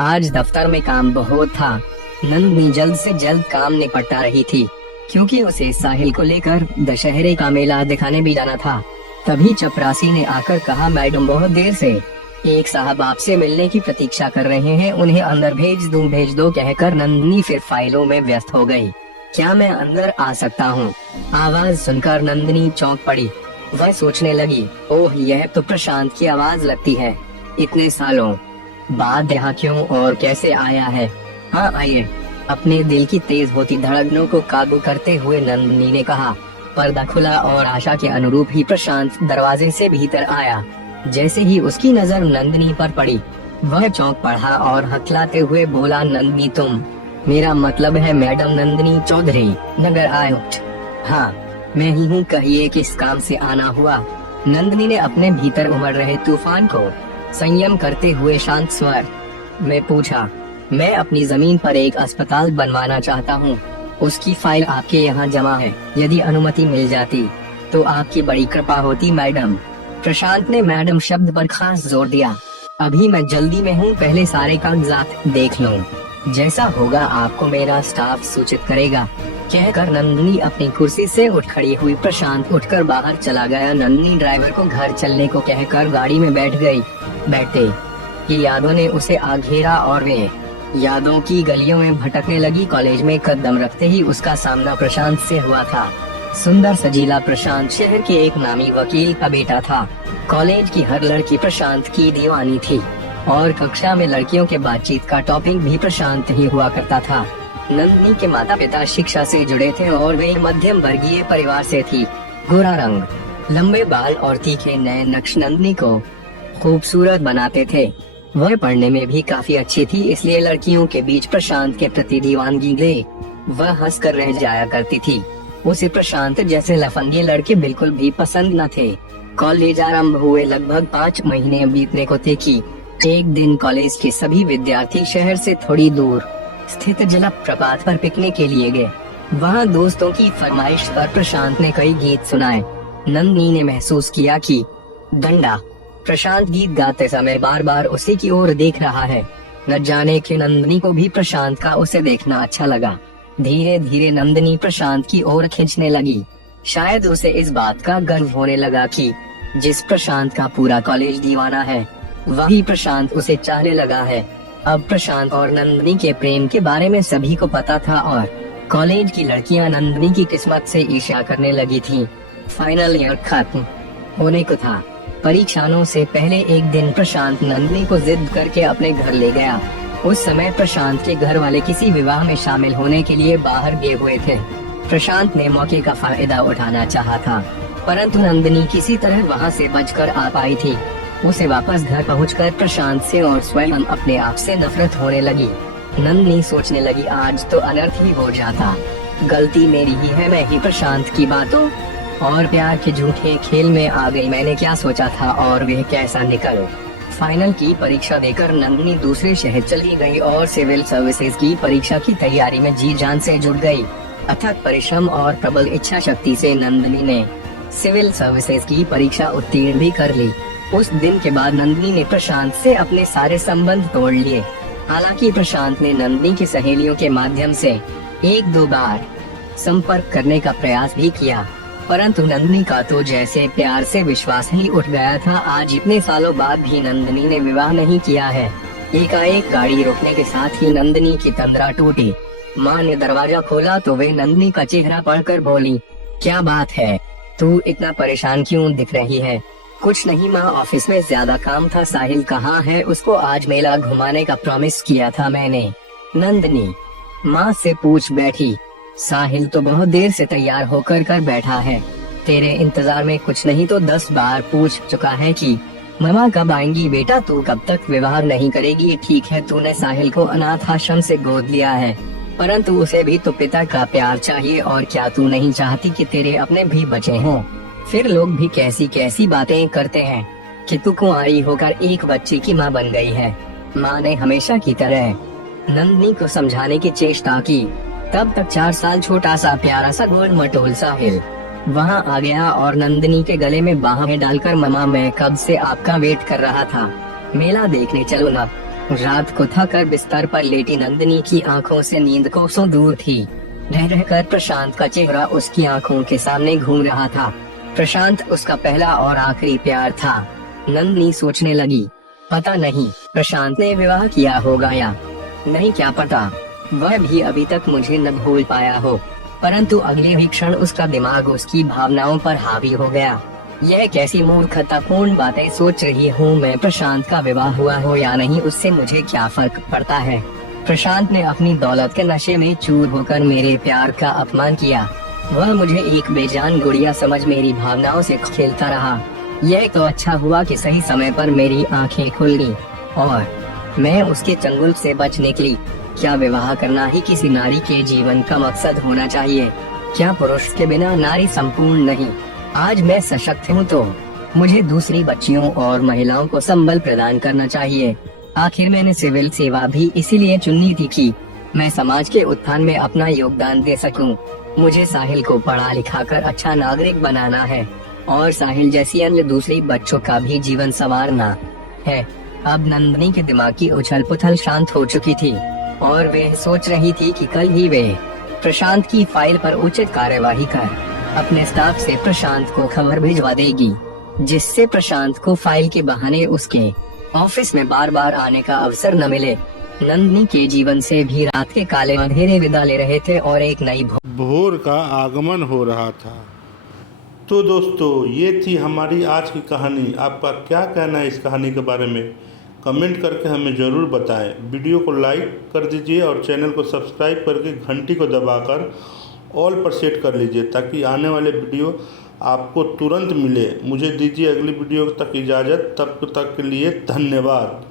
आज दफ्तर में काम बहुत था। नंदनी जल्द से जल्द काम निपटा रही थी, क्योंकि उसे साहिल को लेकर दशहरे का मेला दिखाने भी जाना था। तभी चपरासी ने आकर कहा, मैडम बहुत देर से एक साहब आपसे मिलने की प्रतीक्षा कर रहे हैं, उन्हें अंदर भेज दो कहकर नंदनी फिर फाइलों में व्यस्त हो गई। क्या मैं अंदर आ सकता हूँ? आवाज सुनकर नंदनी चौंक पड़ी। वह सोचने लगी, ओह यह तो प्रशांत की आवाज लगती है। इतने सालों बाद यहाँ क्यों और कैसे आया है? हाँ आइए। अपने दिल की तेज होती धड़कनों को काबू करते हुए नंदनी ने कहा। पर्दा खुला और आशा के अनुरूप ही प्रशांत दरवाजे से भीतर आया। जैसे ही उसकी नजर नंदनी पर पड़ी, वह चौंक पड़ा और हथलाते हुए बोला, नंदनी तुम? मेरा मतलब है मैडम नंदनी चौधरी, नगर आयुक्त। हाँ मैं ही हूँ, कहिए किस काम से आना हुआ? नंदनी ने अपने भीतर उमड़ रहे तूफान को संयम करते हुए शांत स्वर में पूछा। मैं अपनी जमीन पर एक अस्पताल बनवाना चाहता हूँ। उसकी फाइल आपके यहाँ जमा है। यदि अनुमति मिल जाती तो आपकी बड़ी कृपा होती मैडम। प्रशांत ने मैडम शब्द पर खास जोर दिया। अभी मैं जल्दी में हूँ, पहले सारे कागजात देख लूँ। जैसा होगा आपको मेरा स्टाफ सूचित करेगा। कहकर नंदनी अपनी कुर्सी से उठ खड़ी हुई। प्रशांत उठकर बाहर चला गया। नंदनी ड्राइवर को घर चलने को कहकर गाड़ी में बैठ गई। बैठते ही यादों ने उसे आ घेरा और वे यादों की गलियों में भटकने लगी। कॉलेज में कदम रखते ही उसका सामना प्रशांत से हुआ था। सुंदर सजीला प्रशांत शहर के एक नामी वकील का बेटा था। कॉलेज की हर लड़की प्रशांत की दीवानी थी और कक्षा में लड़कियों के बातचीत का टॉपिक भी प्रशांत ही हुआ करता था। नंदनी के माता पिता शिक्षा से जुड़े थे और वे मध्यम वर्गीय परिवार से थी। गोरा रंग, लंबे बाल और तीखे नए नक्श नंदनी को खूबसूरत बनाते थे। वह पढ़ने में भी काफी अच्छी थी, इसलिए लड़कियों के बीच प्रशांत के प्रति दीवानगी ले वह हंसकर रह जाया करती थी। उसे प्रशांत जैसे लफंगे लड़के बिल्कुल भी पसंद न थे। कॉलेज आरंभ हुए लगभग 5 महीने बीतने को थे कि एक दिन कॉलेज के सभी विद्यार्थी शहर से थोड़ी दूर स्थित जलप्रपात पर पिकनिक के लिए गए। वहाँ दोस्तों की फरमाइश पर प्रशांत ने कई गीत सुनाए। नंदनी ने महसूस किया कि डंडा प्रशांत गीत गाते समय बार बार उसी की ओर देख रहा है। न जाने कि नंदनी को भी प्रशांत का उसे देखना अच्छा लगा। धीरे धीरे नंदनी प्रशांत की ओर खींचने लगी। शायद उसे इस बात का गर्व होने लगा कि जिस प्रशांत का पूरा कॉलेज दीवाना है, वही प्रशांत उसे चाहने लगा है। अब प्रशांत और नंदनी के प्रेम के बारे में सभी को पता था और कॉलेज की लड़कियां नंदनी की किस्मत से ईर्ष्या करने लगी थीं। फाइनल ईयर खत्म होने को था। परीक्षाओं से पहले एक दिन प्रशांत नंदनी को जिद करके अपने घर ले गया। उस समय प्रशांत के घर वाले किसी विवाह में शामिल होने के लिए बाहर गए हुए थे। प्रशांत ने मौके का फायदा उठाना चाहा था, परंतु नंदनी किसी तरह वहां से बचकर आ पाई थी। उसे वापस घर पहुंचकर प्रशांत से और स्वयं अपने आप से नफरत होने लगी। नंदनी सोचने लगी, आज तो अनर्थ ही हो जाता। गलती मेरी ही है, मैं ही प्रशांत की बातों और प्यार के झूठे खेल में आ गई। मैंने क्या सोचा था और वह कैसा निकल। फाइनल की परीक्षा देकर नंदनी दूसरे शहर चली गई और सिविल सर्विसेज की परीक्षा की तैयारी में जी जान से जुट गई। अथक परिश्रम और प्रबल इच्छा शक्ति से नंदनी ने सिविल सर्विसेज की परीक्षा उत्तीर्ण भी कर ली। उस दिन के बाद नंदनी ने प्रशांत से अपने सारे संबंध तोड़ लिए। हालांकि प्रशांत ने नंदनी की सहेलियों के माध्यम से 1-2 बार संपर्क करने का प्रयास भी किया, परंतु नंदनी का तो जैसे प्यार से विश्वास ही उठ गया था। आज इतने सालों बाद भी नंदनी ने विवाह नहीं किया है। एकाएक गाड़ी रुकने के साथ ही नंदनी की तंद्रा टूटी। माँ ने दरवाजा खोला तो वे नंदनी का चेहरा पढ़कर बोली, क्या बात है, तू इतना परेशान क्यों दिख रही है? कुछ नहीं माँ, ऑफिस में ज्यादा काम था। साहिल कहाँ है? उसको आज मेला घुमाने का प्रॉमिस किया था मैंने। नंदनी माँ से पूछ बैठी। साहिल तो बहुत देर से तैयार होकर कर बैठा है, तेरे इंतजार में। कुछ नहीं तो 10 बार पूछ चुका है कि मम्मा कब आएंगी। बेटा तू कब तक विवाह नहीं करेगी? ठीक है तूने साहिल को अनाथ आश्रम से गोद लिया है, परंतु उसे भी तो पिता का प्यार चाहिए। और क्या तू नहीं चाहती कि तेरे अपने भी बचे हों? फिर लोग भी कैसी कैसी बातें करते हैं कि तू कुंवारी होकर एक बच्चे की माँ बन गई है। माँ ने हमेशा की तरह नंदनी को समझाने की चेष्टा की। तब तक 4 साल छोटा सा प्यारा सा गोल मटोल साहिल वहाँ आ गया और नंदनी के गले में बाहें डालकर, मम्मा मैं कब से आपका वेट कर रहा था, मेला देखने चलो ना। रात को थककर बिस्तर पर लेटी नंदिनी की आंखों से नींद कोसों दूर थी। रह रहकर प्रशांत का चेहरा उसकी आंखों के सामने घूम रहा था। प्रशांत उसका पहला और आखिरी प्यार था। नंदिनी सोचने लगी, पता नहीं प्रशांत ने विवाह किया होगा या नहीं, क्या पता वह भी अभी तक मुझे न भूल पाया हो। परंतु अगले ही क्षण उसका दिमाग उसकी भावनाओं पर हावी हो गया। यह कैसी मूर्खतापूर्ण बातें सोच रही हूँ मैं। प्रशांत का विवाह हुआ हो या नहीं, उससे मुझे क्या फर्क पड़ता है। प्रशांत ने अपनी दौलत के नशे में चूर होकर मेरे प्यार का अपमान किया। वह मुझे एक बेजान गुड़िया समझ मेरी भावनाओं से खेलता रहा। यह तो अच्छा हुआ कि सही समय पर मेरी आंखें खुल गईं और मैं उसके चंगुल से बच निकली। क्या विवाह करना ही किसी नारी के जीवन का मकसद होना चाहिए? क्या पुरुष के बिना नारी संपूर्ण नहीं? आज मैं सशक्त हूँ तो मुझे दूसरी बच्चियों और महिलाओं को संबल प्रदान करना चाहिए। आखिर मैंने सिविल सेवा भी इसीलिए चुनी थी कि मैं समाज के उत्थान में अपना योगदान दे सकूं। मुझे साहिल को पढ़ा लिखा कर अच्छा नागरिक बनाना है और साहिल जैसी अन्य दूसरी बच्चों का भी जीवन संवारना है। अब नंदिनी के दिमाग की उछल पुथल शांत हो चुकी थी और वे सोच रही थी कि कल ही वे प्रशांत की फाइल पर उचित कार्यवाही कर अपने स्टाफ से प्रशांत को खबर भिजवा देगी, जिससे प्रशांत को फाइल के बहाने उसके ऑफिस में बार बार आने का अवसर न मिले। नंदिनी के जीवन से भी रात के काले अंधेरे विदा ले रहे थे और एक नई भोर का आगमन हो रहा था। तो दोस्तों, ये थी हमारी आज की कहानी। आपका क्या कहना है इस कहानी के बारे में? कमेंट करके हमें ज़रूर बताएं। वीडियो को लाइक कर दीजिए और चैनल को सब्सक्राइब करके घंटी को दबाकर ऑल पर सेट कर लीजिए ताकि आने वाले वीडियो आपको तुरंत मिले। मुझे दीजिए अगली वीडियो तक इजाज़त। तब तक के लिए धन्यवाद।